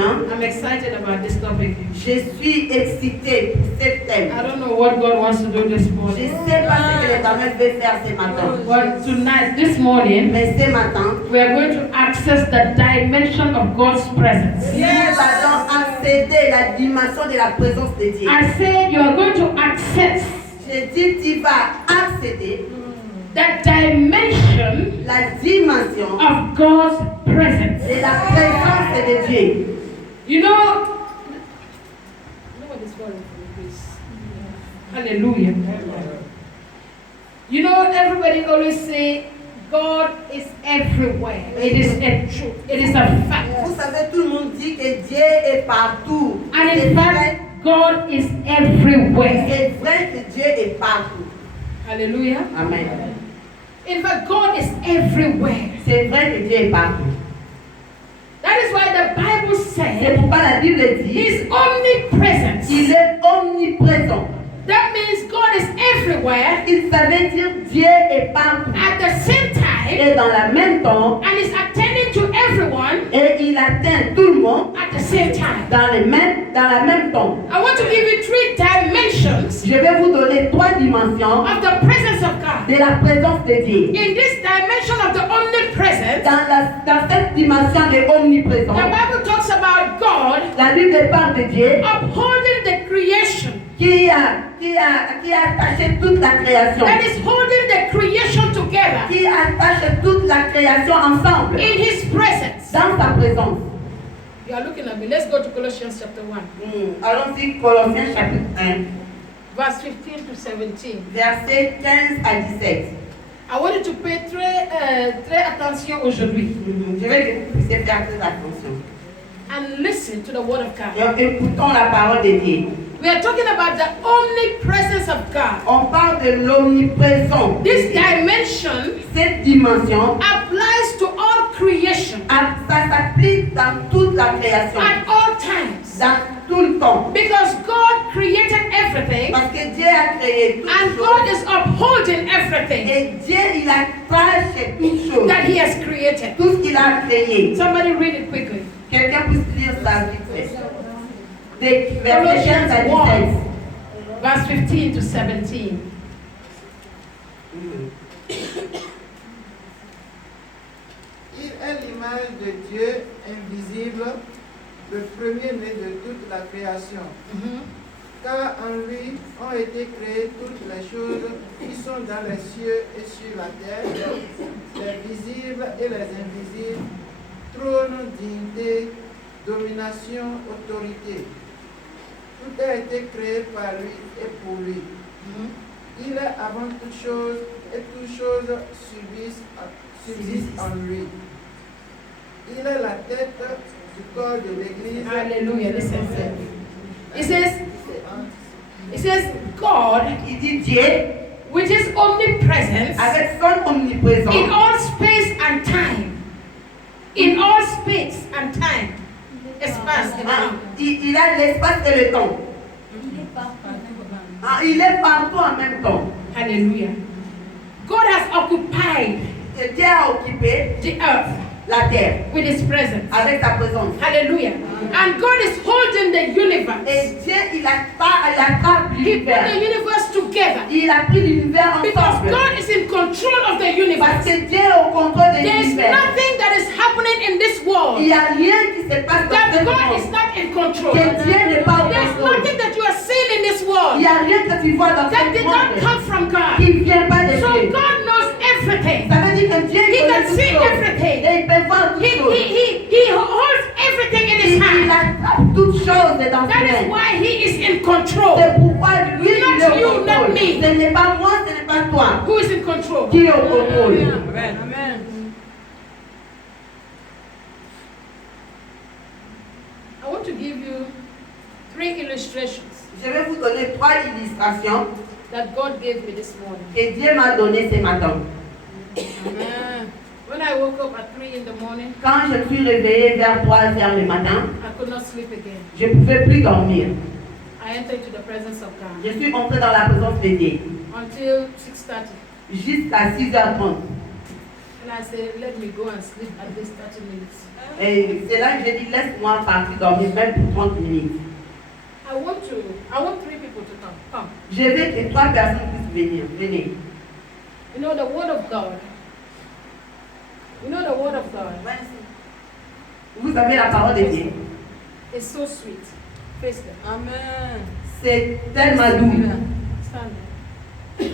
matin, I'm excited about this topic. je suis excitée pour ce thème. I don't know what God wants to do this Je ne morning. sais pas ce que l'Éternel veut faire ce matin. But tonight, this morning, Mais ce matin, we are going to access the dimension of God's presence. nous allons accéder à la dimension de la présence de Dieu. I say you are going to access Je dis, tu vas accéder the dimension la dimension of God's presence. de la présence de Dieu. You know what is falling from grace. Hallelujah. You know, everybody always say God is everywhere. It is a truth. It is a fact. Vous savez, tout le monde dit que Dieu est partout. And C'est in vrai, fact, God is everywhere. c'est vrai que Dieu est partout. Hallelujah. Amen. In fact, God is everywhere. C'est vrai que Dieu est partout. That is why the Bible C'est says pourquoi la Bible dit He's omnipresent. qu'il est omniprésent. That means God is everywhere Ça veut dire Dieu est partout. at the same time, Et dans le même temps, and is attending to everyone et il atteint tout le monde at the same time. dans la même temps. I want to give you 3 dimensions Je vais vous donner 3 dimensions of the presence of God. de la présence de Dieu. In this dimension of the omnipresence, Dans cette dimension de the omniprésence, Bible talks about God la Bible parle de Dieu upholding the creation. qui a attaché toute la création. That is holding the creation together Qui attache toute la création ensemble in His presence. dans sa présence. You are looking at me. Let's go to Colossians chapter 1, Allons-y, Colossiens chapitre 1, verse 15 to 17. versets 15 à 17. I want you to pay très attention aujourd'hui Je vais que vous puissiez faire très attention. and listen to the word of God. Et écoutons la parole de Dieu. We are talking about the omnipresence of God. On parle de l'omniprésence. This dimension Cette dimension, applies to all creation ça s'applique dans toute la création, at all times. dans tout le temps. Because God created everything Parce que Dieu a créé toutes and choses. God is upholding everything Et Dieu, il attache toutes choses. that He has created. Tout ce qu'il a créé. Somebody read it quickly. Quelqu'un puisse lire ça vite fait. Des versets 15 à 17. Verse 15 to 17. Il est l'image de Dieu invisible, le premier-né de toute la création. Car en lui ont été créées toutes les choses qui sont dans les cieux et sur la terre, les visibles et les invisibles, trône, dignité, domination, autorité. Tout a été créé par lui et pour lui. Il est avant toute chose et toutes choses subsistent en lui. Il est la tête du corps de l'Église. Hallelujah. Listen. It says, God, Il dit Dieu, with His omnipresence, avec son omniprésence, in all space and time. In all space and time. Espace et temps. il a l'espace et le temps. Il est partout en même temps. Hallelujah. God has occupied Et Dieu a occupé the earth la terre with His presence. avec sa présence. Hallelujah. And God is holding the universe. Et Dieu, il attrape He put l'univers. the universe together. Il a pris l'univers Because ensemble. God is in control of the Parce universe. que Dieu est au contrôle de There is l'univers. nothing that is happening in this Il world n'y a rien qui se passe dans that ce God is monde. not in control. Que Dieu n'est pas au There's contrôle. nothing that you are seeing in this Il world n'y a rien que tu vois dans that ce did not monde come from God. qui ne vient pas de So Dieu. God knows everything. Ça veut dire que Dieu He connaît can toutes see choses. everything. Et il peut voir toutes choses. He holds everything in His Il hand. attrape toutes choses dans ses That is mains. why He is in control. C'est pourquoi lui, il Not est au you, contrôle. not me. Ce n'est pas moi, ce n'est pas toi Who is in control? qui est au contrôle. Amen. Amen. I want to give you 3 illustrations Je vais vous donner 3 illustrations that God gave me this morning. que Dieu m'a données ce matin. Amen. When I woke up at 3 in the morning, Quand je me suis réveillée vers 3 heures le matin, I could not sleep again. je ne pouvais plus dormir. I entered into the presence of God Je suis entrée dans la présence de Dieu until 6:30. jusqu'à 6h30. And I said, let me go and sleep at least 30 minutes. Et c'est là que j'ai dit, laisse-moi partir dormir même pour 30 minutes. I want 3 people to come. Come. Je veux que 3 personnes puissent venir. Venez. You know the word of God. You know the word of God. Vous avez la parole de Dieu. It's so sweet. Face them. Amen. C'est tellement doux. Stand there.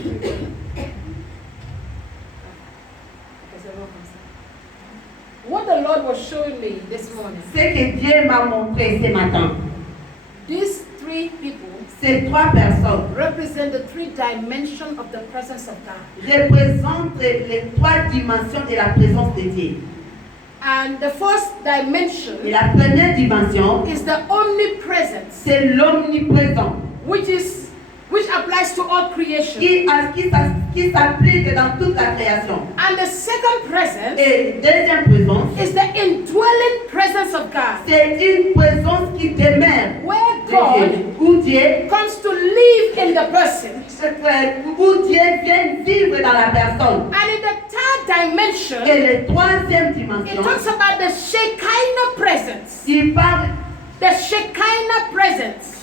What the Lord was showing me this morning. Ce que Dieu m'a montré ce matin. These 3 people Ces 3 personnes represent the 3 dimensions of the presence of God. représentent les 3 dimensions de la présence de Dieu. And the first dimension Et la première dimension, is the omnipresence, c'est l'omniprésent, which applies to all creation. qui s'applique dans toute la création. And the second presence Et deuxième présence, is the indwelling presence of God, c'est une présence qui demeure where de Dieu, God où Dieu, comes to live in the person. où Dieu vient vivre dans la personne. And in the third dimension, Et la troisième it dimension, talks about the Shekinah presence. il parle, The Shekinah presence.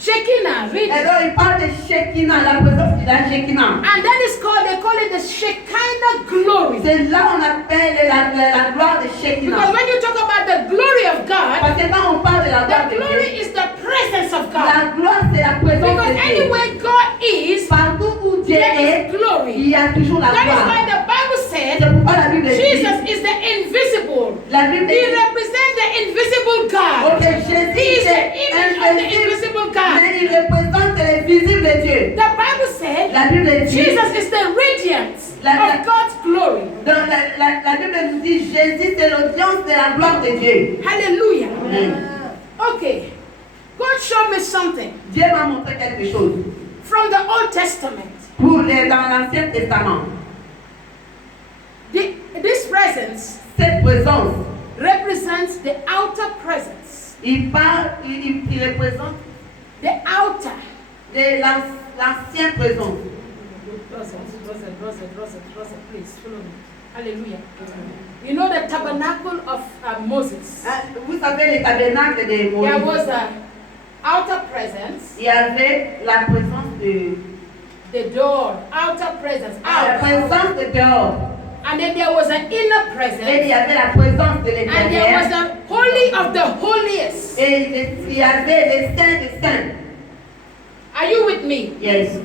Shekinah, read it. alors il parle de Shekinah, la présence de la Shekinah. And that is they call it the Shekinah glory. C'est là on appelle la gloire de Because Shekinah. when you talk about the glory of God, Parce que quand on parle de la gloire the de glory Dieu, is the presence of God. la gloire c'est la présence Because de Dieu. anywhere God is, Partout où Dieu there est, is glory. il y a toujours la That is gloire. why the Bible C'est said pourquoi la Bible dit, Jesus is the invisible. la Bible He dit, represents the invisible God. ok, Jésus He is the est image of the invisible, invisible God. mais il représente l'invisible de Dieu. The Bible said La Bible dit, Jesus is the radiance of God's glory. dans la Bible nous dit, Jésus c'est l'audience de la gloire de Dieu. Hallelujah. Amen. Okay. God showed me something Dieu m'a montré quelque chose from the Old Testament. dans l'Ancien Testament. This presence Cette présence, represents the outer presence. il représente The outer. de l'ancienne présence. Rosa, please follow me. Hallelujah. You know the tabernacle of Moses. Vous savez le tabernacle de There Moïse. was a outer presence, Il y avait la présence de the door, outer presence, la out. présence de dehors. And then there was an inner Et presence, il y avait la présence de and there was l'intérieur. the holy of the holiest. Et il y avait les saints des saints. Are you with me? Yes.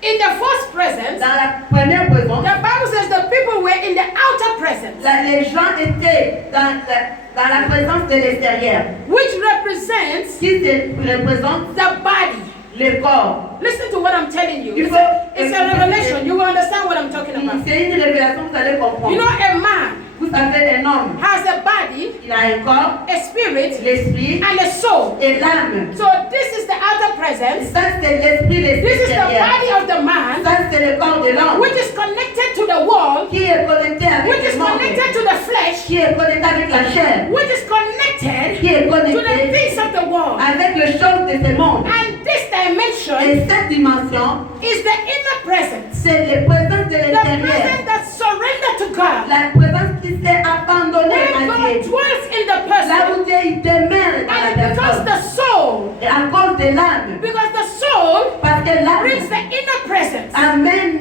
In the first presence, Dans la première présence, the Bible says the people were in the outer presence, les gens étaient dans la présence de l'extérieur. which represents Qui représente the body. le corps. Listen to what I'm telling you. Il It's faut- a revelation. You will understand what I'm talking about. C'est une révélation, vous allez You comprendre. know, a man Vous savez, un homme, has a body, il a un corps, a spirit, l'esprit and a soul. et l'âme. So this is the outer presence. Ça, c'est l'esprit, This is the l'extérieur. body of the man, Ça, c'est le corps de l'homme which is connected to the wall, qui est connecté avec which le is monde, connected to the flesh, qui est connecté avec la chair, which is connected qui est to the connecté things of the world. avec les choses de ce monde. And this dimension Et cette dimension, is the inner presence, c'est la présence de the l'intérieur. presence that surrendered to God, La présence qui s'est abandonnée where à God Dieu. dwells in the Là person, où Dieu il demeure dans and la it becomes personne. the soul, Et à cause de l'âme. because the soul Parce que brings l'âme the inner presence. amène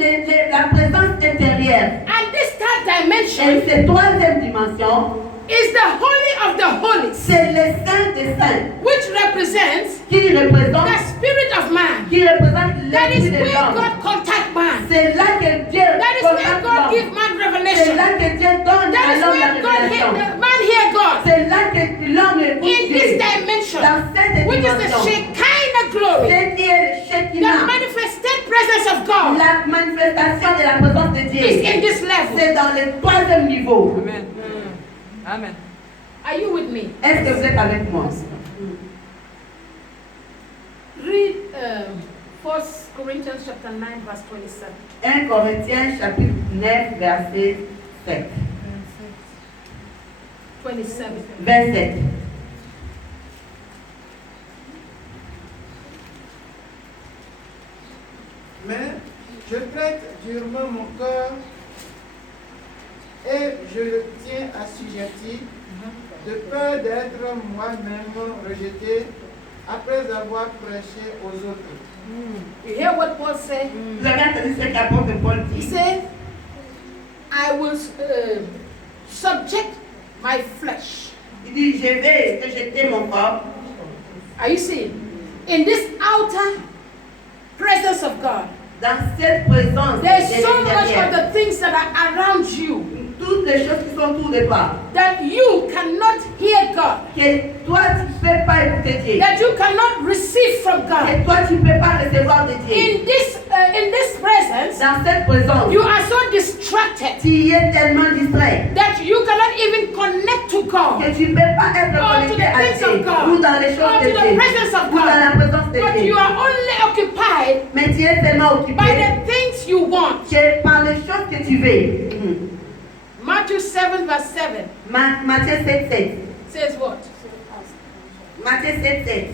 la présence intérieure. And this third Et dimension cette troisième dimension, is the holy of the holies, c'est le Saint des Saints which represents qui représente, the spirit of man. That is l'esprit de where l'homme. God contact man. C'est là que Dieu That is where contacte God l'homme. gives man C'est revelation. là que Dieu donne That à is l'homme la where God révélation. man hear God. C'est là que l'homme écoute In this Dieu. dimension, Dans cette which is the dimension, Shekinah glory, c'est qui est le the Shekinah, manifested presence of God la manifestation de la présence de is Dieu. in this level. C'est dans le troisième niveau. Amen. Amen. Are you with me? Est-ce que vous êtes avec moi? Read 1 Corinthians chapter 9 verse 27. 1 Corinthiens chapitre 9 verset 7. 27. 27. Mais je traite durement mon corps et je le tiens assujetti, de peur d'être moi-même rejeté après avoir prêché aux autres. You hear what Paul said? Vous avez entendu ce qu'apôtre Paul He dit? said, I will subject my flesh. Il dit, je vais rejeter mon corps. Are you seeing? In this outer presence of God, Dans cette présence there's de so much of l'extérieur, the things that are around you toutes les choses qui sont autour de toi, that you cannot hear God, que toi tu ne peux pas écouter Dieu, that you cannot receive from God. que toi tu ne peux pas recevoir de Dieu. In this presence, Dans cette présence, you are so distracted tu es tellement distrait that you cannot even connect to God que tu ne peux pas être or to connecté the à things Dieu of God ou dans les or choses to de the Dieu presence of ou dans God. la présence de But Dieu. you are only occupied Mais tu es tellement by occupé the things you want. que par les choses que tu veux. Matthew 7 verse 7 Matthieu 7,7. says what? Matthieu 7,7.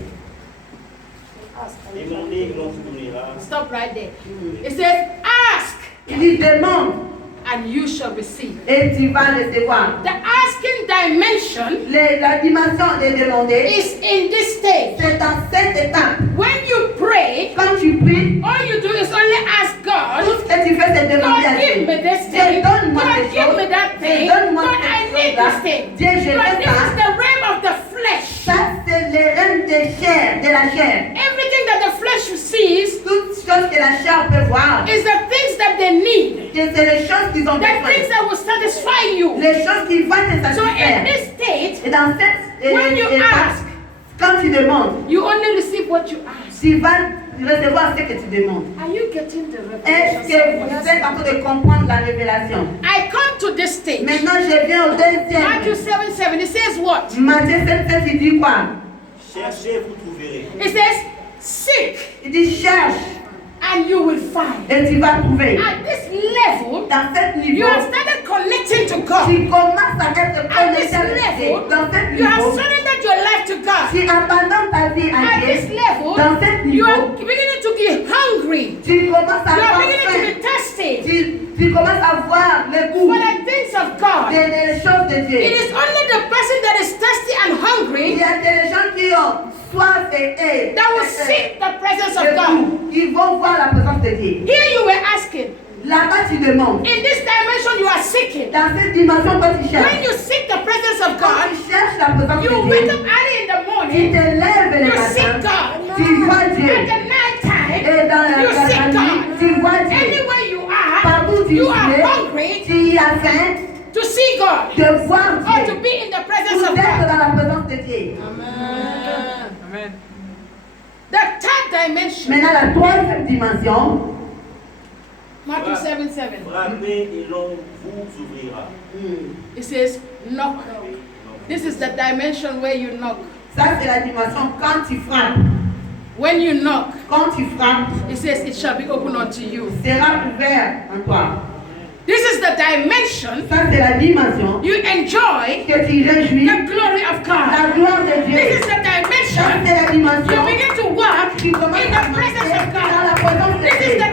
Demandez et l'on vous donnera. Stop right there. It says, ask Il dit demande and you shall receive. et tu vas recevoir. The asking dimension La dimension de demander, is in this stage. c'est dans cette étape. When you pray, Quand tu pries, all you do is only ask tout God, ce que tu fais, c'est demander à God, give Dieu. me this Dieu, thing. donne-moi God, ces give choses. me that thing. Donne-moi God, ces I need choses-là. this thing. Dieu, je But veux this is ça. the realm of the flesh. Ça, c'est les rênes de chair, de la chair. Everything that the flesh sees Toutes choses que la chair peut voir, is the things that they need. que c'est les choses qu'ils ont The things besoin. that will satisfy you. Les choses qui vont te So in satisfaire. this state, Et dans cette when you étape, ask, quand tu demandes, you only receive what you ask. tu vas recevoir ce que tu demandes. Are you getting the Est-ce revelation? que vous êtes en train de comprendre la révélation? I come to this stage. Maintenant, je viens au Matthew deuxième. 7:7. It says what? Matthieu 7,7, il dit quoi? Cherchez, vous trouverez. It says, seek Il dit cherche and you will find. et tu vas trouver. At this level, Dans cet you niveau, have started connecting to God. tu commences à être At this connecté avec Dieu. level, Dans cet you have niveau, surrendered your life to God. tu abandonnes ta vie At à this Dieu. level, Dans cet you are niveau, beginning to get hungry. tu commences à You are avoir beginning to faim. be thirsty Tu commences à voir le goût for the things of God. des choses de It Dieu. is only the person that is thirsty and Il hungry y a des gens qui ont soif et that will seek the presence of le God. goût. Ils vont voir la présence de Dieu. Here you were asking. Là-bas, tu demandes. In this dimension, you are seeking. Dans cette dimension, toi, tu When cherches. you seek the presence of Quand God, tu cherches la présence you de wake Dieu, up early in the tu morning, te lèves le you seek matin, God. tu vois Dieu. At the night time, Et dans you la seek nuit, God. tu vois Dieu. Anywhere you are, Partout tu you are es, hungry tu as faim to see God de voir or to Dieu. be in the presence Ou of d'être God. dans la présence de Dieu. Amen. The third dimension, Maintenant, la troisième dimension, Matthew 7:7. Frappez et l'on vous ouvrira. It says, knock. This is the dimension where you knock. ça c'est la dimension quand tu frappes. When you knock, Quand tu frappes, it says it shall be opened unto you. sera ouvert en toi. This is the dimension Ça c'est la dimension you enjoy que tu réjouis the glory of God. la gloire de Dieu. This is the Ça dimension c'est la you dimension begin to walk qui in commence the à presence marcher of dans la God. présence de This is Dieu. the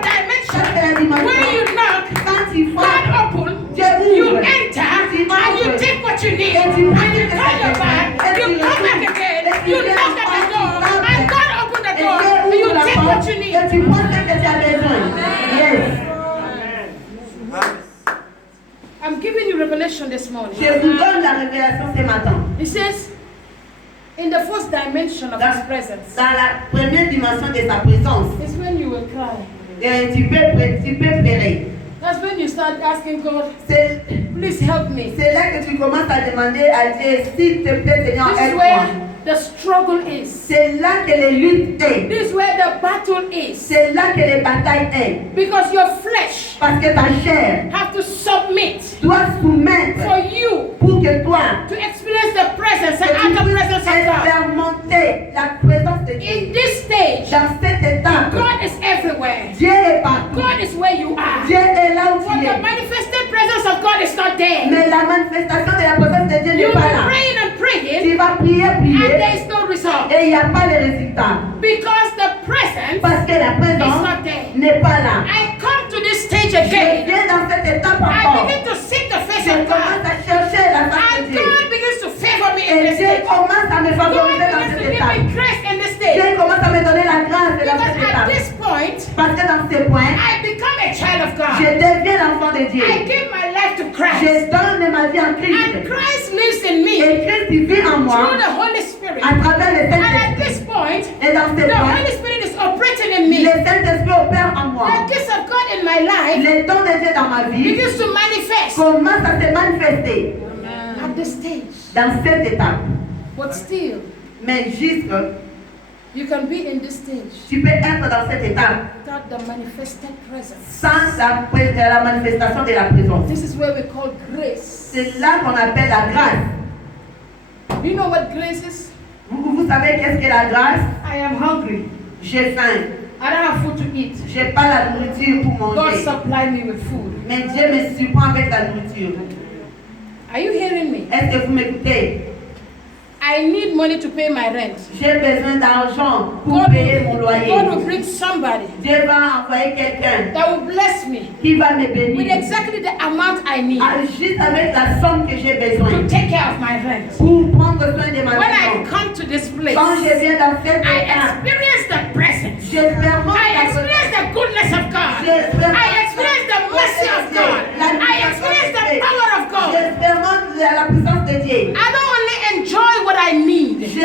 Ça c'est la dimension dimension where you knock, quand tu God frappes, open, Dieu you ouvre. enter, and you take what you need, Et and tu you prends turn ce que your tu back, veux. Et you tu come back retournes. again, Et tu you viens knock at the encore, door, tu frappes. and God open the Et door, Dieu and you ouvre la take what porte you et need. tu prends ce que tu as besoin. Yes. I'm giving you revelation this morning. Je vous donne la révélation ce matin. It says, in the first dimension of His presence, Dans la première dimension de sa présence, is when you will cry. tu peux pleurer. That's when you start asking God, C'est please help me. c'est là que tu commences à demander à Dieu, s'il te plaît, Seigneur, This is aide-moi. where the struggle is. C'est là que les luttes est. This is where the battle is. C'est là que les batailles est. Because your flesh Parce que ta chair have to submit doit soumettre for you pour que toi, to experience the presence que and tu utter puisses presence of God. expérimenter la présence de Dieu. In this stage, Dans cette étape, God is everywhere. Dieu est partout. God is where you are. Dieu est là où But tu the es. manifested presence of God is not there. Mais la manifestation de la présence de Dieu You'll n'est be pas là. praying and praying, Tu vas prier, and there prier, is no result. et il n'y a pas de résultat. Because the presence Parce que la is présence not there. n'est pas là. I come to this stage Je again. viens dans cette étape I encore. begin to seek the face je of commence God. à chercher la face And de Dieu. God begins to favor me in Et this Dieu stage. commence à me God favoriser dans begins cette to give étape. me grace in this stage. Dieu commence à me donner la grâce dans Because cette at étape. this point, Parce que dans ce point, I become a child of je God. deviens l'enfant de Dieu. I give my life to Christ. Je donne ma vie en And Christ. Christ lives in me Et Christ vit en moi through the Holy Spirit. à travers le And at Saint-Esprit. this point, Et dans ce the point, Holy Spirit is operating in me. le Saint-Esprit opère en moi. The gifts of God in my life Les dons de Dieu dans ma vie begins to manifest commencent à se manifester at this stage. dans cette étape. But still, Mais juste, you can be in this stage tu peux être dans cette étape without the manifested presence. sans la manifestation de la présence. This is where we call grace. C'est là qu'on appelle la grâce. Do you know what grace is? Vous savez qu'est-ce que la grâce? I am hungry. J'ai faim. I don't have food to eat. J'ai pas la nourriture pour God manger. supply me with food. Mais Dieu me surprend avec la nourriture. Are you hearing me? Est-ce que vous m'écoutez? I need money to pay my rent. J'ai besoin d'argent pour God payer mon will, loyer. God will bring somebody Dieu va envoyer quelqu'un that will bless me qui va me with bénir. exactly the amount I need Juste avec la somme que j'ai besoin to take care of my rent. pour prendre soin de ma When I maison. come to this place, Quand je viens dans cette I étape, experience the presence. j'expérimente I la experience the goodness of God. J'expérimente I experience the mercy of God. I experience the power of God. J'expérimente la puissance de Dieu. I don't only enjoy what I need, Je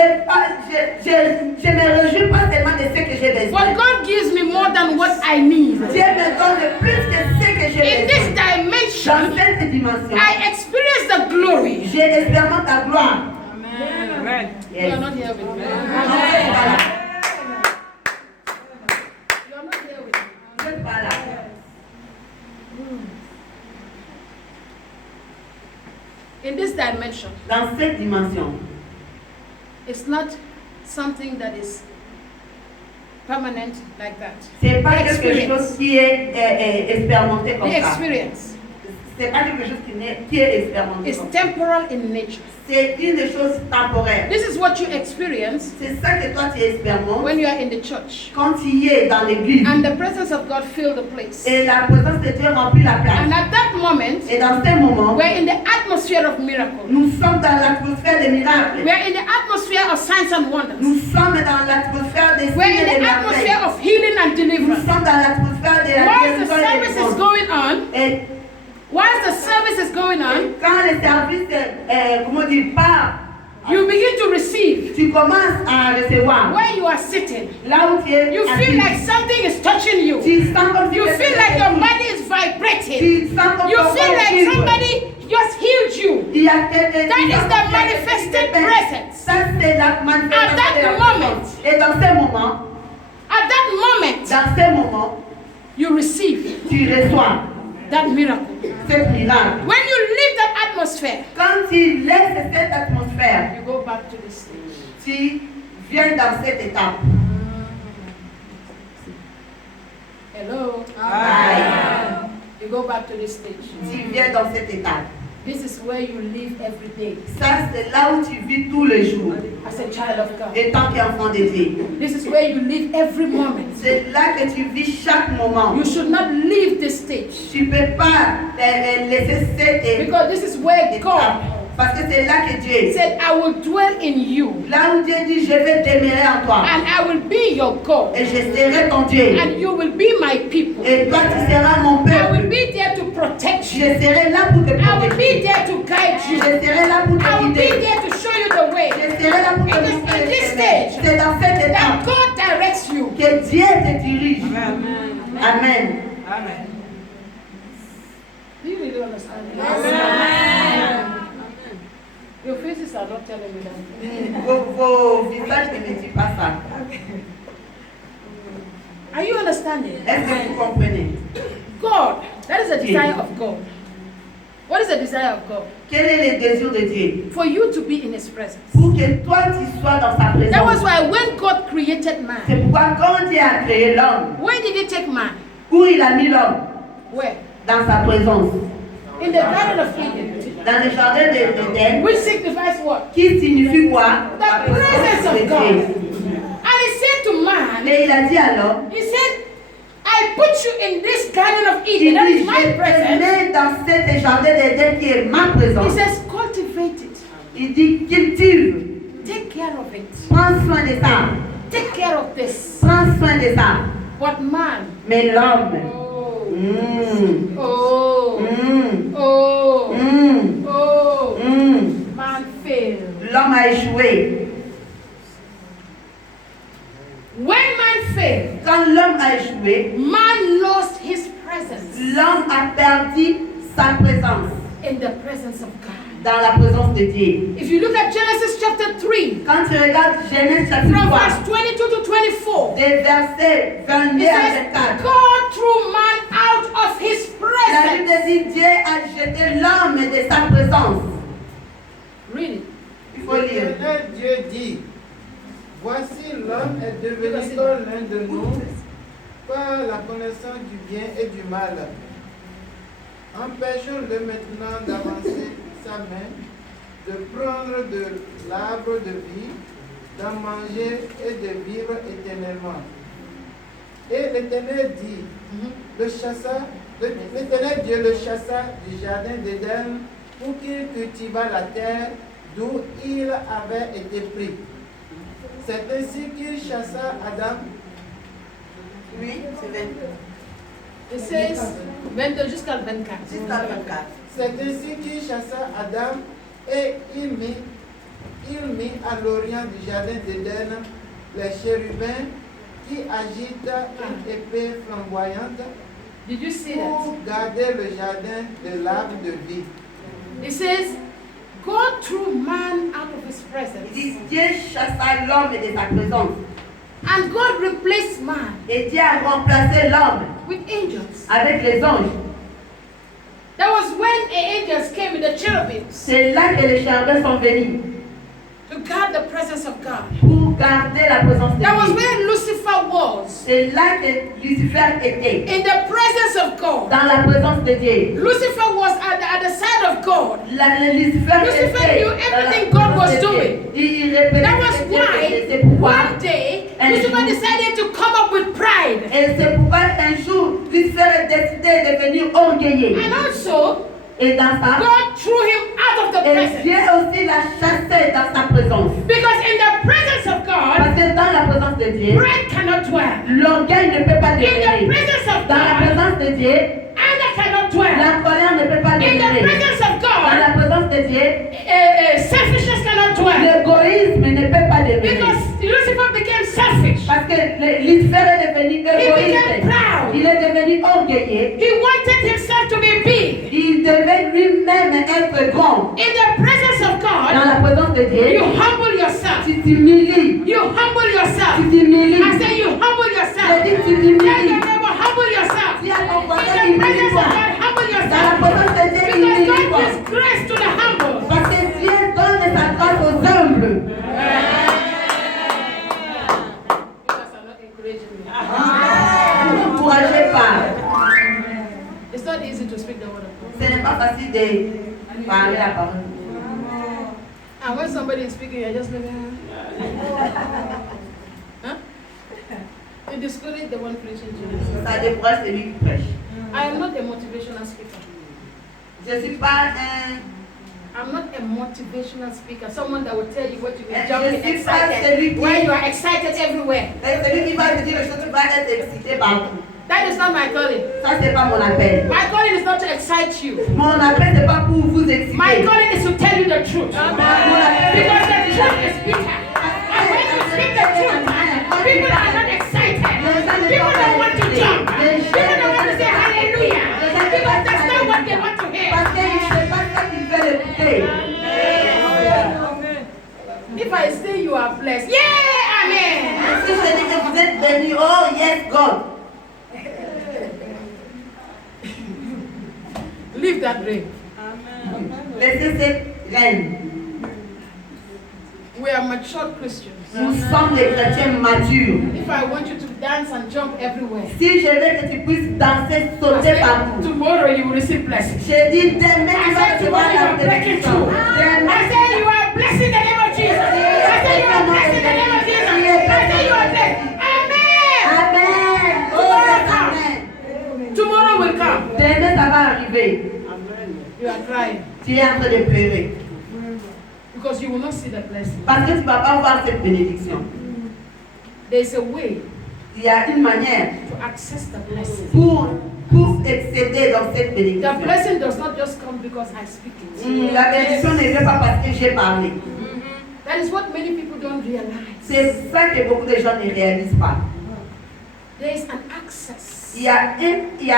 me réjouis pas seulement de ce que j'ai besoin. but God gives me more than what I need. Dieu me donne plus que ce que j'ai In this besoin. dimension, Dans cette dimension, I experience the glory. j'expérimente la gloire. Amen. You Yes. are not here with me. Vous êtes pas là. You are not here with me. Vous êtes pas là. In this dimension, Dans cette dimension, it's not something that is permanent like that. c'est pas quelque Experience. chose qui est expérimenté comme The ça. experience C'est pas quelque chose qui est expérimenté is comme ça. temporal in nature. C'est une chose temporaire. This is what you experience C'est ça que toi tu expérimentes when you are in the church quand tu es dans l'église and the presence of God fill the place. et la présence de Dieu remplit la place. And at that moment, Et dans ces moments, we're in the atmosphere of miracle. nous sommes dans l'atmosphère des miracles. We're in the atmosphere of signs and wonders. Nous sommes dans l'atmosphère des We're signes et in des the atmosphere merveilles. of healing and Nous deliverance. sommes dans l'atmosphère de la Whilst the guérison et service des is délivrance. going on, Et quand le service, comment dire, part, you begin to receive. tu commences à recevoir. Where you are sitting, Là où tu es, you feel like something is touching you. tu sens comme si You quelque feel chose like te your touche. body is vibrating. Tu sens comme You ton feel corps like vibre. somebody just healed you. Il y a quelque That chose is the qui a manifested été fait. presence. Ça, c'est la manifestation At that de la moment. présence. Et dans ces moments, At that moment, dans ces moments, you receive tu reçois that miracle. cette miracle. When you leave that atmosphere, Quand tu laisses cette atmosphère, you go back to the stage. tu viens dans cette étape. Hello. Amen. You go back to the stage. Tu viens dans cette étape. This is where you live every day Ça, c'est là où tu vis tous les jours, as a child of God. étant qu'enfant de Dieu. This is where you live every moment. C'est là que tu vis chaque moment. You should not leave this stage Tu ne peux pas laisser cette étape. because this is where God Parce que c'est là que Dieu, said, I will dwell in you là où Dieu dit, je vais demeurer en toi. and I will be your God Et je serai ton Dieu. and you will be my people. Et toi, tu seras mon I will peuple. be there to protect Je you. serai là pour te I will be protéger. there to guide Je you. serai là pour I te will be guider. there to show you the way. Je serai là pour te It is montrer in le this chemin. stage C'est dans cette that étape God directs you. que Dieu te dirige. Amen. Amen. Amen. Do you really understand? Amen. Your faces are not telling me that. Vos visages ne me disent pas ça. Are you understanding? Est-ce que vous comprenez? God, that is the desire of God. What is the desire of God? Quel est le désir de Dieu? For you to be in His presence. Pour que toi tu sois dans sa That was présence. why when God created C'est man, pourquoi quand Dieu a créé l'homme, where did He take man? où il a mis l'homme? Where? Dans sa présence. In the Garden of Eden. Dans le jardin d'Éden, Which signifies what? qui signifie quoi? The presence of God. Dieu. And He said to man, Et il a dit alors, He said, I put you in this Garden of Il Eden, that dit, is my je te presence. mets dans cet jardin d'Éden qui est ma He présence. says, cultivate it. Il dit, cultive, Take care of it. prends soin de ça, Take care of this. prends soin de ça. But man, Mais l'homme, oh, mm, oh, mm, oh, mm, oh, mm, man failed. l'homme a échoué. When man failed, Quand l'homme a échoué, man lost his presence l'homme a perdu sa présence in the presence of God. dans la présence de Dieu. If you look at Genesis chapter 3, Quand tu regardes Genèse chapitre from 3, verse 22 to 24, des versets 22 it à says, 24, God threw man out of his la presence. Bible dit Dieu a jeté l'homme de sa présence. Read it. Il faut lire. L'Éternel Dieu dit, voici l'homme est devenu comme l'un de nous par la connaissance du bien et du mal. Empêchons-le maintenant d'avancer sa main, de prendre de l'arbre de vie, d'en manger et de vivre éternellement. Et l'Éternel dit, l'Éternel Dieu le chassa du jardin d'Éden pour qu'il cultivât la terre d'où il avait été pris. C'est ainsi qu'il chassa Adam. Oui, c'est 22. It says 22 jusqu'à 24. Jusqu'à 24. C'est ainsi qu'il chassa Adam et il mit à l'orient du jardin d'Éden les chérubins qui agitent une épée flamboyante Did you see pour that? garder le jardin de l'arbre de vie. It says, God threw man out of his Il presence. dit Dieu chassa l'homme de sa présence. And God replaced man Et Dieu a remplacé l'homme with angels. avec les anges. That was when the angels came with the cherubims C'est là que les chérubins sont venus to guard the presence of God. pour garder la présence de That was Dieu. where Lucifer was, C'est là que Lucifer était, in the presence of God. dans la présence de Dieu. Lucifer was at the side of God. Lucifer Lucifer knew everything God was doing. Il répétait That was ce que Dieu why faisait. Pourquoi? one day Lucifer decided to come up with pride. Et c'est pourquoi un jour, Lucifer a décidé de devenir orgueilleux. And also, Et dans ça, God threw him out of the et presence. Dieu aussi l'a chassé dans sa présence. Because in the presence of God, Parce que dans la présence de Dieu, pride cannot dwell. l'orgueil ne peut pas In the demeurer. presence of Dans la God, présence de Dieu, anger cannot dwell. la colère ne peut pas In the demeurer. presence of Dans God, la présence de Dieu, selfishness cannot dwell. l'égoïsme ne peut pas demeurer. Because Lucifer became selfish. Parce que Lucifer est devenu égoïste. became proud. Il est devenu orgueilleux. He wanted himself to be big. Il devait lui-même être grand. In the presence of Dans God, la présence de you Dieu, humble yourself. tu t'humilies. You humble yourself. Tu t'humilies. I say you humble Je yourself. dis tu Tell your t'humilies. neighbor, humble yourself. Dis à ton In voisin, the presence of humilie-toi. God, humble Dans la yourself. présence de Dieu, Because God humilie-toi. gives grace to the humble. Parce que Dieu donne sa grâce aux humbles. Ne m'encouragez pas. It's not easy to speak the word of God. Ce n'est pas facile de parler la parole. And when somebody is speaking, you're just like, huh? It discourages the one preaching Jesus. Ça décourage celui qui prêche. I am not a motivational speaker. Je ne suis pas un... I'm not a motivational speaker. Someone that will tell you what you Je will jump in suis pas celui excited. qui... When you are excited everywhere. Celui qui va te dire les choses, tu vas être excité partout. That is not my calling. Ça, c'est pas mon appel. My calling is not to excite you. Mon appel, c'est pas pour vous exciter. My calling is to tell you the truth. Because the truth is bitter. And when you speak the truth, people are not excited. People don't want to jump. People don't want to say hallelujah. Because that's not what they want to hear. Parce que c'est pas ça qui fait l'écouter. If I say you are blessed, yeah, amen. Si je dis que vous êtes bénis, oh yes, God. Leave that ring. Laissez cette reine. We are mature Christians. Nous sommes des chrétiens matures. If I want you to dance and jump everywhere, Si je veux que tu puisses danser, I sauter say, partout. tomorrow you will receive blessing. Je dis demain, I tu vas said tomorrow recevoir you la are breaking bénédiction. through. I Demain, say you are blessed in the name of Jesus. I say you are blessed in the name of Jesus. I say you are blessed. Amen. Amen. Oh, Tomorrow yes, comes. amen. crying Tu es en train de pleurer. because you will not see the blessing. Parce que tu ne vas pas voir cette bénédiction. There's a way Il y a une manière to access the blessing. pour excéder dans cette The bénédiction. blessing does not just come because I speak it. La bénédiction ne vient pas parce que j'ai parlé. That is what many people don't realize. C'est ça que beaucoup de gens ne réalisent pas. There is an access. Il y a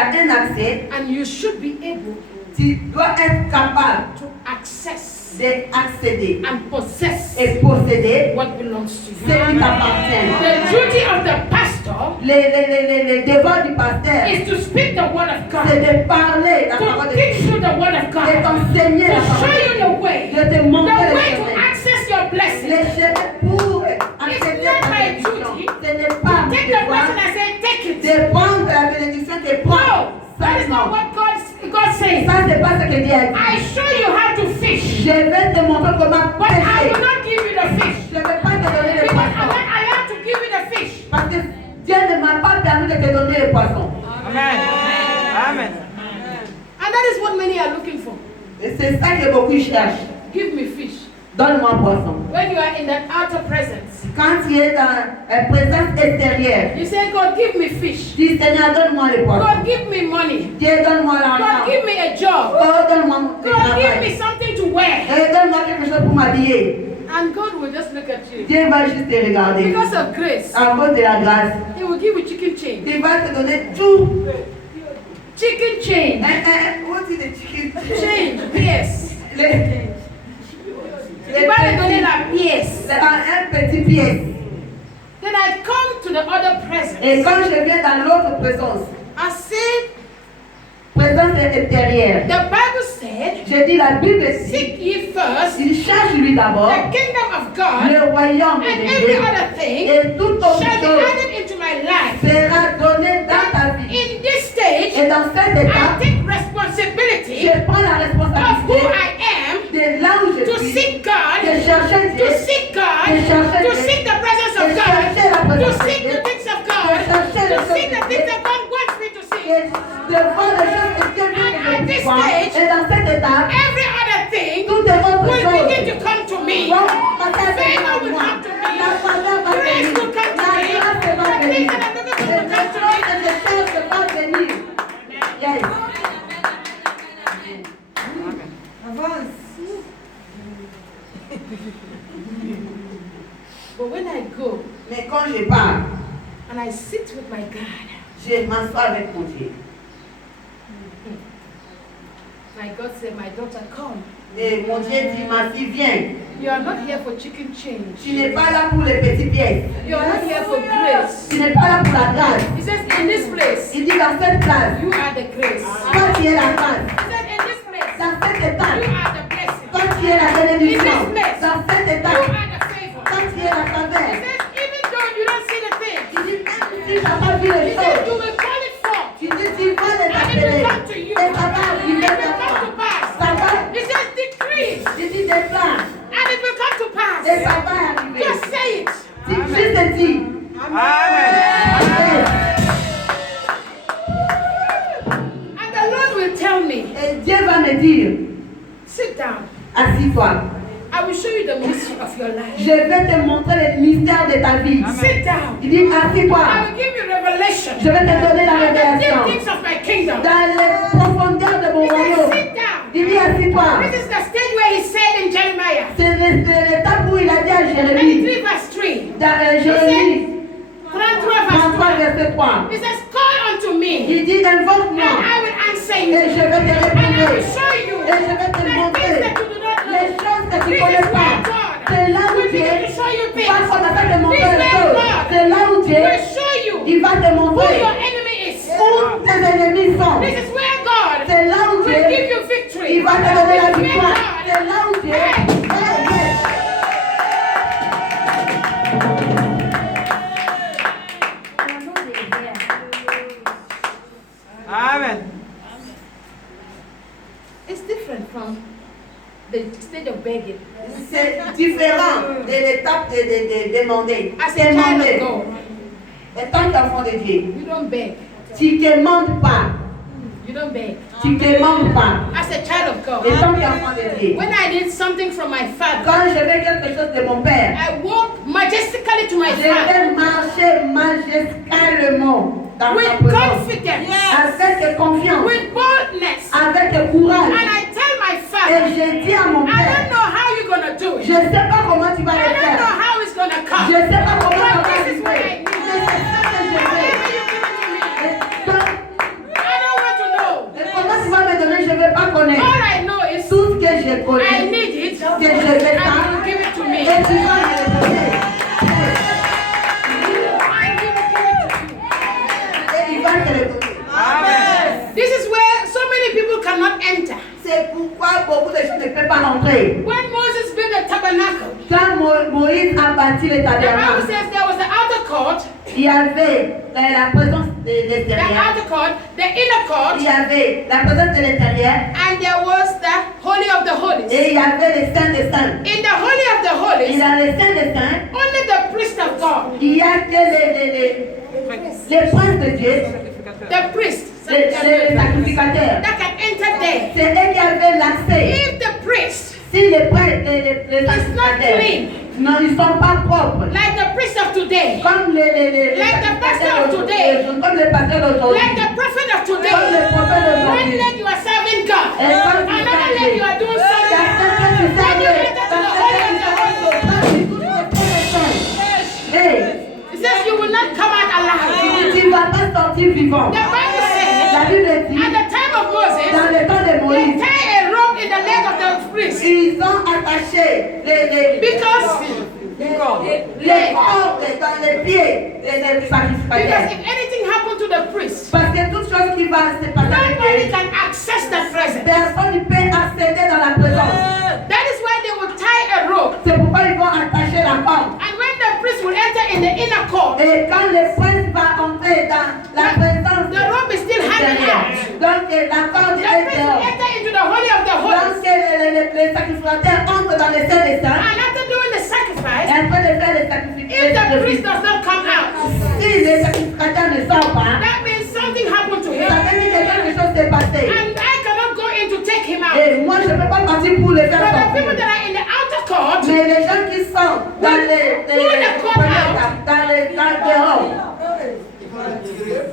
un accès. And you should be able Tu dois être capable to access d'accéder and possess et posséder what belongs to ce you. qui t'appartient. The duty of the pastor Les devoirs du pasteur, is to speak the word of c'est God, de parler la parole to de teach Dieu, you the word of de God, t'enseigner la to show parole, you the way, de te the montrer le way to chemin. access your blessing. Les chemins pour accéder not à la my bénédiction. duty Ce n'est pas mon Take the devoir blessing and say, take it. de prendre la bénédiction que prends. No, that is not Seulement. what God says. Ça, c'est pas ce que Dieu a dit. I show you how to fish, Je vais te montrer comment but I pêcher. will not give you the fish Je ne vais pas te donner le because I'm poisson. not allowed to give you the fish. Parce que Dieu ne m'a pas permis de te donner le poisson. Amen. Amen. And that is what many are looking for. Et c'est ça que beaucoup cherchent. Give me fish. Donne-moi un poisson. When you are in that outer presence, Quand tu es dans la présence extérieure, you say, God, give me fish. dis Seigneur, donne-moi le poisson. God, give me money. Dieu, donne-moi l'argent. God, give me a job. Oh, donne-moi le God, give me travail. something to wear. Et donne-moi quelque chose pour m'habiller. And God will just look at you. Dieu va juste te regarder. Because of grace, À cause de la grâce, He will give you chicken change. il va te donner tout. Chicken change. What is the chicken? Change. Yes. Les Il va te donner la pièce. un petit pièce. Then I come to the other presence. Et quand je viens dans l'autre présence, I said, présence intérieure, the Bible said, je dis la Bible dit, seek ye first il cherche lui d'abord the kingdom of God, le royaume and de every Dieu. other thing Et toute autre shall be chose added into my life. sera donné dans ta vie. In this stage, Et dans cette I étape, take responsibility je prends la of who responsabilité I am de là où je to suis, seek God, de chercher Dieu, to seek God, de chercher to Dieu, seek the presence de of God, chercher la to présence de seek Dieu, the things of de God, chercher les to choses seek the de things Dieu, that God wants me to see. de voir les choses que Dieu veut And at que je this vois. stage, Et dans cette étape, Every other thing toutes les autres will begin choses to come to me. vont passer Favor à will moi. come to me. La faveur va Grace venir. will come to La me. grâce va The venir. things that I'm looking for Les will come to choses que me. je cherche vont venir. Yes. Avance. But when I go Mais quand je pars, and I sit with my God, je m'assois avec mon Dieu. my God said, my daughter, come. Et mon Dieu dit, ma fille, viens. You are not here for chicken change. Tu n'es pas là pour les petites pièces. You are not here for grace. Tu n'es pas là pour la grâce. He says, in this place, Il dit, dans cette place, you are the grace. toi tu es la grâce. He said, in this place, Dans cette you étape, are the blessing. toi tu es la bénédiction. Dans cette You étape, are the favor. toi tu es la He faveur. says, even though you don't see the thing, Il dit, même si tu n'as pas vu he les says, choses, you will call it forth. tu dis, tu vas les And it appeler. will come to you. Et ça va And arriver it will vers come to toi. pass. Ça va, He says, decree. je dis des plans. And it will come to pass. Et ça va arriver. Just say it. Si juste dis, Amen. And the Lord will tell me, et Dieu va me dire, sit down. assis-toi. I will show you the mystery of your life. Je vais te montrer les mystères de ta vie. Sit down. Il dit, assis-toi. I will give you revelation. Je vais te donner la Of the révélation. deep things of my kingdom. Dans les profondeurs de mon He says, royaume. sit down. Il dit, assis-toi. This is the stage where he said in Jeremiah C'est l'étape où il a dit à Jérémie. 23 verse 3. Dans Jérémie 33 verse 33, 3. verset 3. He says, call unto me, Il dit, and invoque-moi. I will answer you. Et je vais te And I répondre. will show you Et je vais te the montrer things that you do not know. les choses que tu This ne connais is pas. where God C'est là où will Dieu begin to show you things. va commencer à te This montrer is les where choses. God C'est là où Dieu will show you il va te who montrer your enemy is. où tes ennemis sont. This is where God C'est là où will give Dieu you victory. il va te donner la This is where victoire. God C'est là où Dieu Amen. It's different from the stage of begging. c'est différent de l'étape de demander. As a child of Demander. God, En tant qu'enfant de Dieu, you don't beg. tu ne demandes pas. You don't beg. Tu ne demandes pas. As a child of God, Et tant qu'enfant de Dieu, when I need something from my father, quand je veux quelque chose de mon père, I walk majestically to my je father vais marcher majestueusement dans sa with présence. confidence, Avec confiance, with boldness. avec courage. And I tell my Et father, je dis à mon I père, don't know how you're going to do je it. ne sais pas comment tu vas I le don't know faire. how it's going to Je come. ne sais pas comment ça But va this is what I arriver. need. Mais c'est ça que je veux. Whatever you give it to me, Et donc, I don't want to know. et comment tu vas me donner, je ne vais pas connaître. All I know is Tout ce que je I connais, need it, que je vais and faire, you give it to me. et tu vas me le donner. And he will give it to you. Et il va te le donner. Amen. This is where so many people cannot enter. C'est pourquoi beaucoup de gens ne peuvent pas rentrer. When Moses built the tabernacle, Quand Moïse a bâti le the Bible tabernacle, says there was the outer court, il y avait la présence de the l'extérieur, outer court, the inner court, il y avait la présence de l'intérieur, and there was the Holy of the Holies. et il y avait les saints des saints. In the Holy of the Et Holies, dans les saints des saints, only the priest of God, il y a que les princes de Dieu, the priest, les sacrificateurs. that can enter there. C'est eux qui avaient l'accès. If the priest, Si les prêtres, les sacrificateurs, non, ils ne sont pas propres. like the priest of today, Comme les Like the pastor of today. comme les pasteurs d'aujourd'hui. like the prophet of Comme today, les prophètes one d'aujourd'hui. leg you are serving God, Et quand tu another leg you are doing Il y a something. certains qui When you savent, enter to the Holy of the Holies, it says you will not come out alive. tu ne vas pas sortir vivant. The Bible La says, Bible dit, at the time of Moses, dans le temps de they Moïse, tie a rope in the leg of the priest ils ont attaché because les cordes dans les pieds des because sacrificateurs. if anything happened to the priest, Parce que toute chose qui va se passer avec nobody eux, can access the presence. personne ne peut accéder dans la présence. That is why they will tie a rope, C'est pourquoi ils vont attacher la corde. and when the priest will enter in the inner court, Et quand le prince va entrer dans la présence the rope is still hanging out. donc la corde The est priest will dehors. enter into the Holy of the Donc Holies, les sacrificateurs entrent dans les saints des saints. and after doing the Et sacrifice, après de faire les if the sacrifications, priest does not come out, si les sacrificateurs ne sortent pas, that means something happened to ça him, veut dire que quelque chose s'est passé. and I cannot go in to take him out. Et moi, je ne peux pas partir pour les faire But the people sortir. that are in the outer court, Mais les gens qui sont dans les dehors, Il faut le tirer.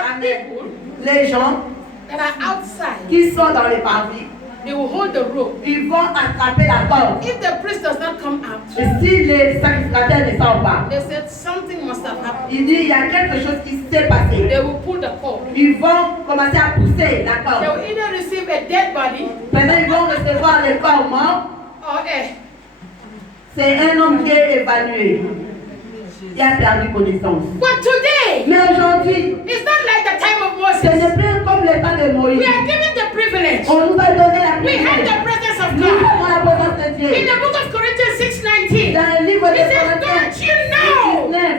the people les gens that are outside, qui sont dans les parvis, they will hold the rope. ils vont attraper la corde. If the priest does not come out, Et si les sacrificateurs ne sortent pas, they said something must have happened. il dit il y a quelque chose qui s'est passé. They will pull the cord. Ils vont commencer à pousser la They corde. will either receive a dead body Maintenant, ils vont recevoir le corps mort. or a. C'est un homme qui est évanoui, qui a perdu connaissance. But today, Mais aujourd'hui, it's not like the time of ce Moses. n'est plus comme le temps de Moïse. We are given the privilege. On nous a donné la We have privilège. the presence of Nous God. avons la présence de In Dieu. the book of Corinthians 6:19, Dans le livre it de says, Corinthiens don't you know? 19,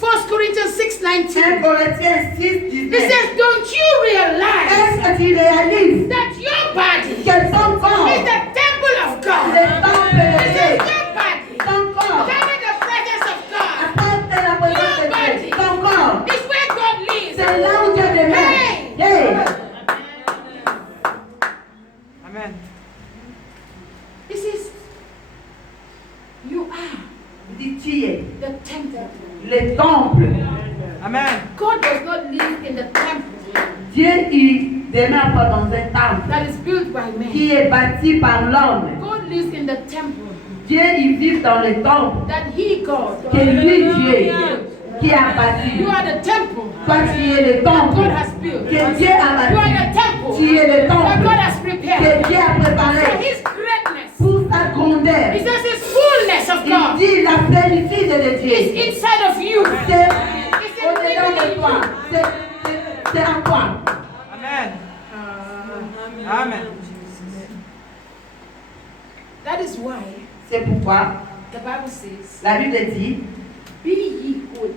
1 Corinthians 6:19. 1 Corinthiens 6, It 19. says, don't you realize Est-ce que tu réalises that your body que ton corps, is the temple of God? le temple It de says, Dieu, your body, ton corps, carry the presence of God. apporte la présence de Dieu. Ton corps, It's where God lives. c'est là où Dieu demeure. Hey! Hey! Amen. It says, you are Il dit tu es the temple. le temple. Amen. God does not live in the temple Dieu, il demeure pas dans un temple that is built by men. qui est bâti par l'homme. God lives in the temple Dieu, il vit dans le temple that He, God, que lui, Dieu, qui a bâti. you are the temple Toi, tu es le that God temple has built. que Dieu a You are bâti. the temple Tu es le that temple God has que prepared Dieu a for préparé His greatness. pour sa grandeur. He says His fullness of Il God dit la plénitude de is Dieu. inside of you. C'est It's au-dedans de in toi. you. C'est en toi. Amen. Amen. That is why C'est pourquoi the Bible says, la Bible dit be ye holy.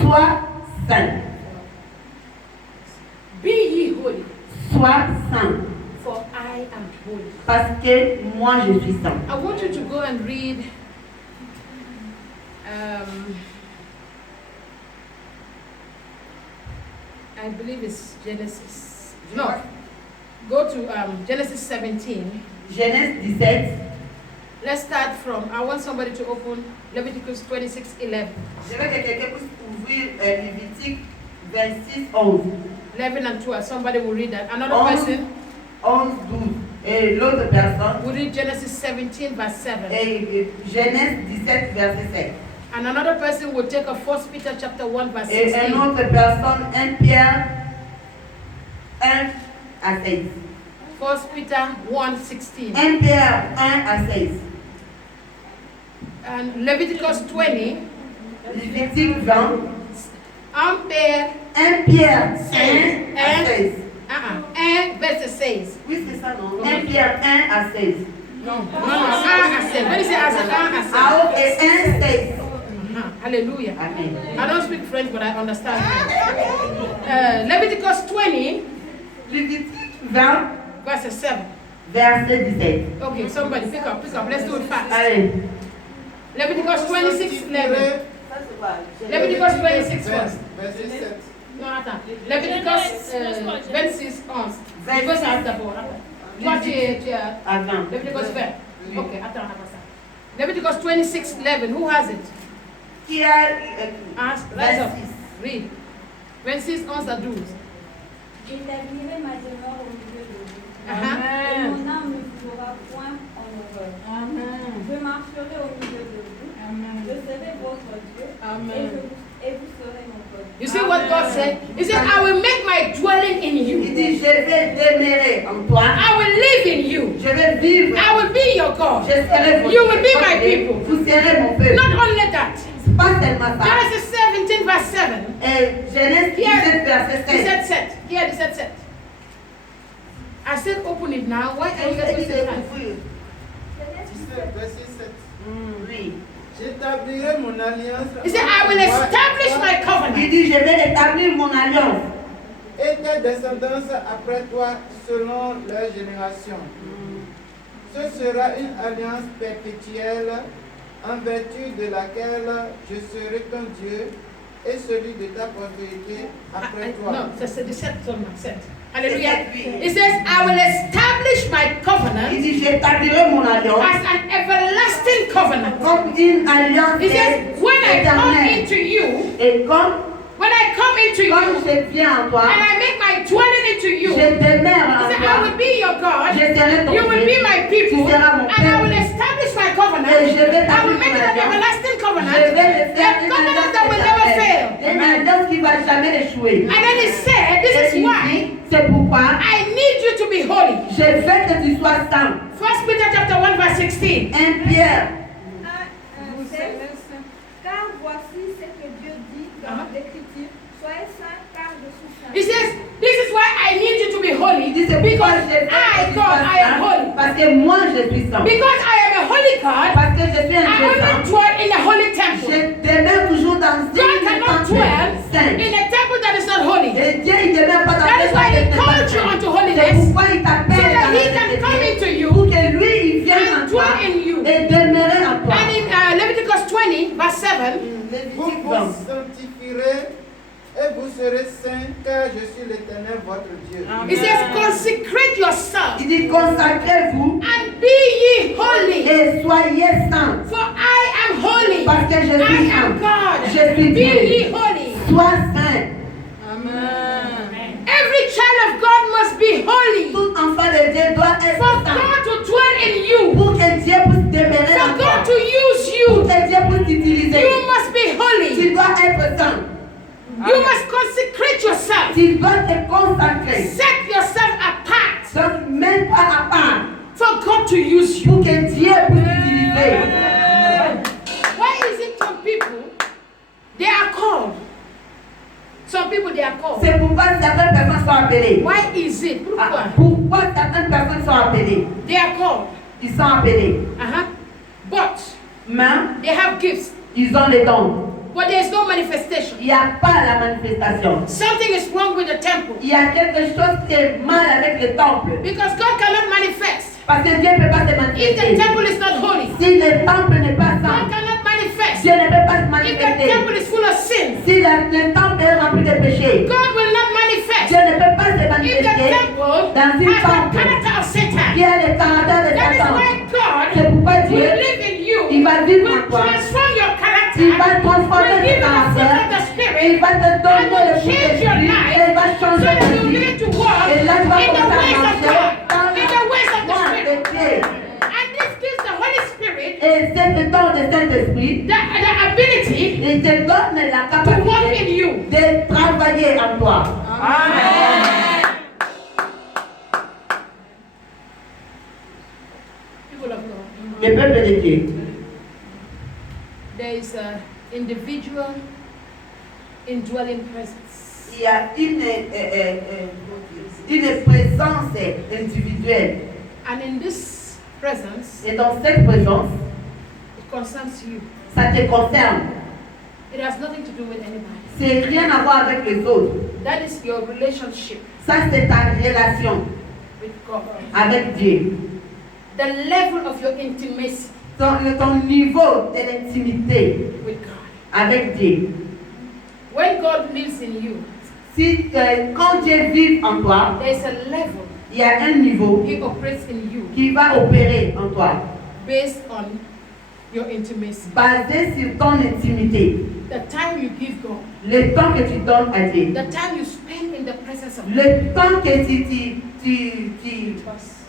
sois saint. Be ye holy. Sois saint. For am holy. Parce que moi, je suis saint. I want you to go and read I believe it's Genesis. No. Go to Genesis 17. Genèse 17. Let's start from, I want somebody to open Leviticus 26:11. Je veux que quelqu'un puisse ouvrir Lévitique 26, 11. 11 and 12. Somebody will read that. Another person 11, 12. Et l'autre personne, will read Genesis 17, verse 7. et Genèse 17, verset 7. And another person will take a 1 Peter chapter 1, verse Et 16. une autre personne, 1 Pierre 1 à 16. 1 Peter 1, 16. 1 Pierre 1 à 16. And Leviticus 20. Lévitique 20. 1 Pierre 1 Pierre 1 à 16. 1 verse 16. Oui, c'est ça, non? 1 Pierre 1 à 16. No, 1 à 16. When you say 1 à 16. Ah, ok, 1 16. Hallelujah. Amen. I don't speak French, but I understand French. Leviticus 20, Lévitique 20, verse 7. verset 17. Okay, somebody pick up. Let's do it fast. Allez. Leviticus 26, 11. Leviticus 26 first. Verset 7. Non, attends. Leviticus 26, 11. Il faut ça d'abord. Toi, tu as Attends. Leviticus 20. Ok, attends, ça. Leviticus 26, 11. Who has it? Qui a Ask, rise up. 26. Read. 26, 11 à 12. J'établirai ma demeure au milieu de vous. Et Amen. mon âme ne fera point en horreur. Je marcherai au milieu de vous. Je serai votre Dieu. Et vous serez mon peuple. You see what God said? He said, I will make my dwelling in Il you. dit, je vais demeurer en toi. I will live in you. Je vais vivre. I will be your God. Je serai votre You will be my Dieu. people. Vous serez mon peuple. Not only that. C'est pas seulement ça. Genesis 17, verse 7. Et Genèse 17, verset 7. 17, 7. Here, 17, 7. I said open it now. Why are you guys wasting time? Verset 7. Oui. J'établirai mon alliance. He said, I will establish my Il covenant. dit, je vais établir mon alliance. Et tes descendants après toi selon leur génération. Ce sera une alliance perpétuelle en vertu de laquelle je serai ton Dieu et celui de ta postérité après toi. No, c'est 17 seulement, 7. Hallelujah. It says, I will establish my Il covenant dit, j'établirai mon alliance as an everlasting covenant. comme une alliance He says, when I come éternelle. into you, Et comme you, je viens en toi, and I make my dwelling into you, je demeure he en said, I toi. will be your God, Je serai ton you will be Dieu. my people, Tu seras mon and I will peuple. establish my covenant. Et je vais I will établir make mon it an alliance. everlasting covenant, Je vais le faire a une covenant alliance that will never fail. éternelle. Une alliance qui ne va jamais échouer. And then he said, this Et is il why dit, c'est pourquoi I need you to be holy. je veux que tu sois saint. 1 Peter chapter 1 verse 16. 1 Pierre. Car voici ce que Dieu dit dans l'Écriture. Soyez saints car je suis saint. He says, this is why I need you to be holy. Il dit, c'est pourquoi Because je veux que I, tu God, sois I am saint. holy. Parce que moi, je suis saint. Because I am a holy God, Parce que je suis un I Dieu only saint. dwell in a holy temple. Je demeure toujours dans God une cannot temple dwell saint. in a temple that is not holy. Et Dieu, il ne demeure pas dans That is why he temple called you saint. unto C'est holiness, pourquoi il so t'appelle that dans he la can come sainteté. into you Pour que lui, il vienne en and toi dwell in you. et demeurer en toi. And in Leviticus 20 verse 7, Vous Lévitique vous 20. sanctifierez et vous serez saints car je suis l'Éternel votre Dieu. it says, consecrate yourself Il dit, consacrez-vous and be ye holy, et soyez saints. for I am holy. Parce que je I suis am saint. God. Je suis Be ye Dieu. holy. Sois saint. Every child of God must be holy. Tout enfant de Dieu doit être For saint. God to dwell in you. Pour que Dieu puisse demeurer For en toi. God to use Pour you. que Dieu puisse t'utiliser. You must be holy. Tu dois être saint. You must consecrate yourself. Tu dois te consacrer. Set yourself apart Donc, même pas à part. for God to use you. Pour que Dieu puisse t'utiliser. Why is it some people, they are called? Some people, they are called. C'est pourquoi certaines personnes sont appelées. Why is it? Ah, Pourquoi? pourquoi certaines personnes sont appelées? They are called. Ils sont appelés. But Mais they have gifts. ils ont les dons. but there is no manifestation. il n'y a pas la manifestation. Something is wrong with the temple. Il y a quelque chose qui est mal avec le temple. Because God cannot manifest Parce que Dieu ne peut pas se if the manifester. temple is not holy. Si le temple n'est pas God saint, cannot manifest Dieu ne peut pas se if the manifester. temple is full of sin. Si le temple est rempli de péchés, God will not manifest Dieu ne peut pas se if the manifester temple dans une has the temple character of Satan. qui a le caractère de That is Satan. why God C'est pourquoi will Dieu, live in you, il va vivre will en toi. transform your character, Il va transformer will give ton you the fruit caractère. of the Il Spirit, va te donner and le will fruit de change your l'esprit. life Et il va so changer that ta you vie. begin to walk Et là, tu vas in the commencer ways à of marcher God, dans in the ways of the la voie de Spirit. Dieu. And this gives the Holy Spirit Et c'est le don de Saint-Esprit. the ability Il te donne la to walk in capacité you. de travailler en toi. Amen. People of God, Le peuple de Dieu. there is an individual indwelling presence. Il y a une présence individuelle. And in this presence, Et dans cette présence, it concerns you. ça te concerne. It has nothing to do with anybody. C'est rien à voir avec les autres. That is your relationship Ça, c'est ta relation with God. avec Dieu. The level of your intimacy Ton niveau de l'intimité with God. avec Dieu. When God lives in you, Si, quand Dieu vit en toi, there is a level il y a un niveau He operates in you qui va opérer en toi, based on your intimacy. basé sur ton intimité. The time you give God, Le temps que tu donnes à Dieu. the time you spend in the presence of God. Le temps que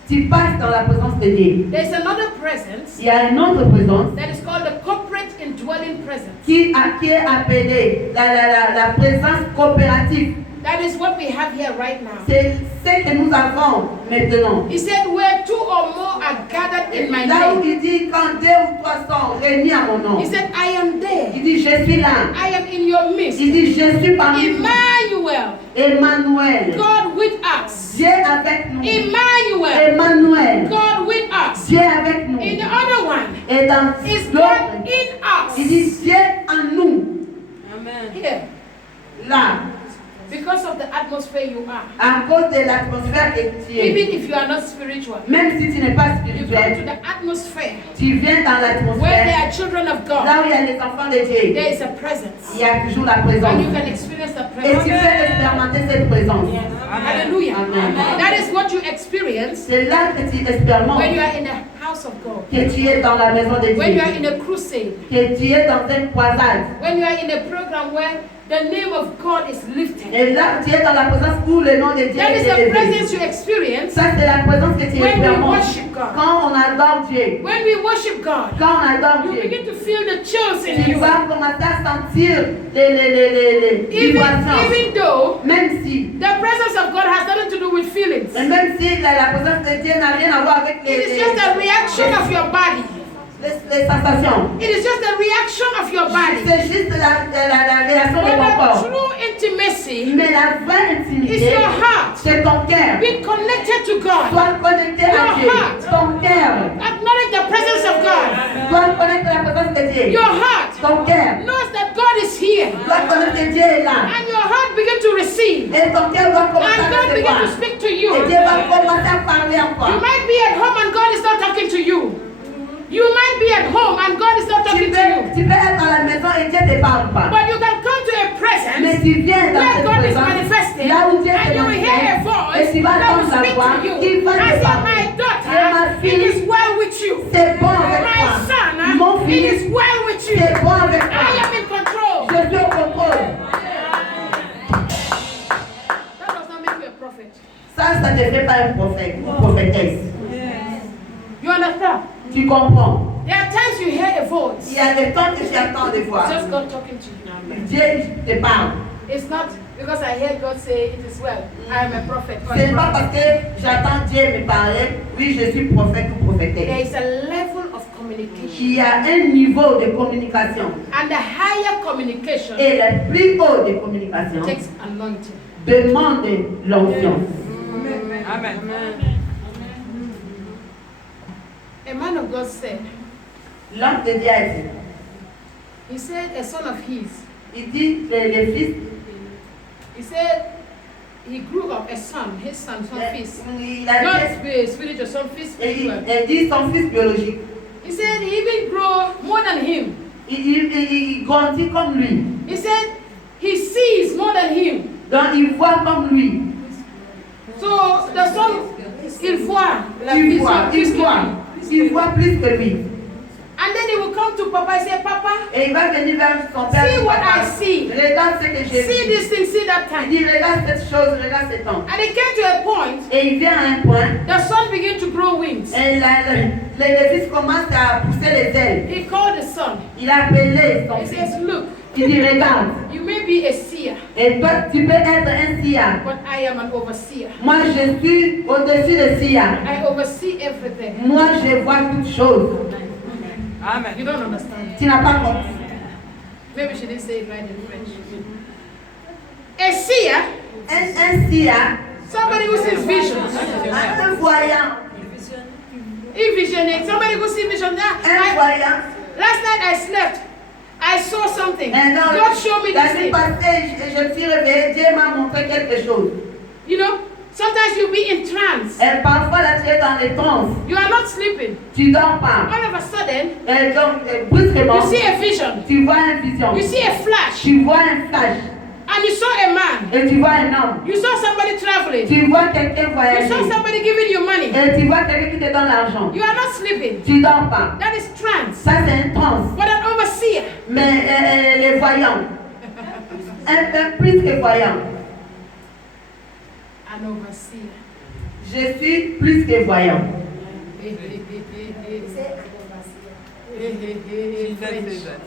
tu passes dans la présence de Dieu. There is another presence Il y a une autre présence that is called the corporate indwelling presence. qui est appelée la présence coopérative. That is what we have here right now. C'est ce que nous avons maintenant. He said, where two or more are gathered in my Là où name. il dit quand 2 ou 3 sont réunis à mon nom. He said, I am there. Il dit je suis là. I am in your midst. Il dit je suis parmi vous. Emmanuel, Emmanuel. God with us. Dieu avec nous. Emmanuel, Emmanuel. God with us. Dieu avec nous. In the other one, Et dans is l'autre, God in il us. dit Dieu en nous. Here, Là, because of the atmosphere you are. à cause de l'atmosphère que tu es. Even if you are not spiritual, Même si tu n'es pas you come to spirituel, the atmosphere tu viens dans where there l'atmosphère. are children of God. Là où il y a les enfants de Dieu, There is a presence. il y a toujours la And you présence. can experience the Et tu presence. peux expérimenter cette présence. Hallelujah. Amen. That is what you experience C'est là que tu expérimentes when you are in the house of God. que tu es dans la maison de When you are Dieu. in a crusade. Que tu es dans une croisade. When you are in a program where the name of God is lifted. Et là, tu es dans la présence où le nom de Dieu That is est the élevé. presence you experience Ça, c'est la présence que tu when we expérimentes. worship God. Quand on adore Dieu. When we worship God, Quand on adore you Dieu. begin to feel the chills in Tu you. vas commencer à sentir les vibrations. Even though Même si, the presence of God has nothing to do with feelings. et même si la présence de Dieu n'a rien à voir avec It is just a reaction of your body. les sensations. It is just a reaction of your body. C'est juste la réaction de But ton the corps. true intimacy Mais la vraie is intimité, your heart. c'est ton cœur. Be connected to God. Sois connecté à Your Dieu. heart. Ton cœur. Acknowledge the presence of God. Sois connecté à la présence de Dieu. Your heart Ton cœur. knows that God is here. Sois connecté, Dieu est là. And your heart begin to receive. Et ton cœur va commencer And à God begin to recevoir. speak to you. Et Dieu va commencer à parler en toi. You might be at home and God is not talking to you. You might be at home and God is not Tu talking to you. peux être à la maison et Dieu ne te parle pas. But you can come to a Mais presence tu viens dans where cette God is présence, manifesting, là où Dieu and se you will hear a manifeste, et voice tu vas that will entendre la speak voix to you. qui va I te said, parler. my Et ma daughter, it fille, is well with you. c'est bon avec My toi. son, Mon it fils, is well with you. c'est bon avec I toi. am in control. Je suis au contrôle. That does not make you a prophet. Ça ne te fait pas un prophète, une prophétesse. You understand? Tu comprends? There are times you hear a voice. Il y a des temps que tu attends de voir. It's just God talking to you. Dieu te parle. It's not because I hear God say it is well. I am a prophet. or a Ce n'est pas prophet. parce que j'attends Dieu me parler, oui, je suis prophète ou There prophétesse. is a level of communication. Il y a un niveau de communication. And the higher communication Et le plus haut de communication takes anointing. demande l'onction. Amen. A man of God said, L'homme de Dieu a dit, He said a son of his. Il dit les fils. He said he grew up a son, his son fils. Il a Not dit, spiritual, son fils et spiritual. il dit son fils biologique. He said he even grew more than him. Il grandit comme lui. He said he sees more than him. Donc il voit comme lui. So the son, il voit la Il vision voit, plus il que voit. lui. Il voit plus que lui. And then he will come to Papa and say, Papa, Et il va venir vers son père. see et what papa, I see. Regarde ce que j'ai See vu. this thing, see that Il time. dit regarde cette chose, regarde cet temps. And it came to a point, Et il vient à un point. the son began to grow wings. Et les fils commencent à pousser les ailes. He called the son. Il a appelé son He fils. says, look, Il dit regarde. you may be a seer, Et toi tu peux être un Sia. but I am an overseer. Moi je suis au-dessus de Sia. I oversee everything. Moi je vois toutes choses. Amen. You don't understand. Tu n'as pas compris. Maybe she didn't say it right in French. A seer, Un Sia, somebody who sees visions. un voyant. If visioning, somebody who sees vision. Un voyant. Last night I slept. I saw something. Maintenant, God showed me la this nuit thing. passée, je me suis réveillée, Dieu m'a montré quelque chose. You know, sometimes you'll be in trance. Et parfois là tu es dans les trans. You are not sleeping. Tu dors pas. All of a sudden, Et donc brusquement, you see a vision. tu vois une vision. You see a flash. Tu vois un flash. And you saw a man. Et tu vois un homme. You saw somebody traveling. Tu vois quelqu'un You voyager. saw somebody giving you money. Et tu vois quelqu'un qui te donne l'argent. You are not sleeping. Tu dors pas. That is trance. Ça c'est un trans. But an overseer. Mais les voyants. Un peu plus que voyant. An overseer. Je suis plus que voyant. Hey, hey, hey, hey, hey. C'est un overseer. Hey, hey, hey, hey, Jesus French. is that.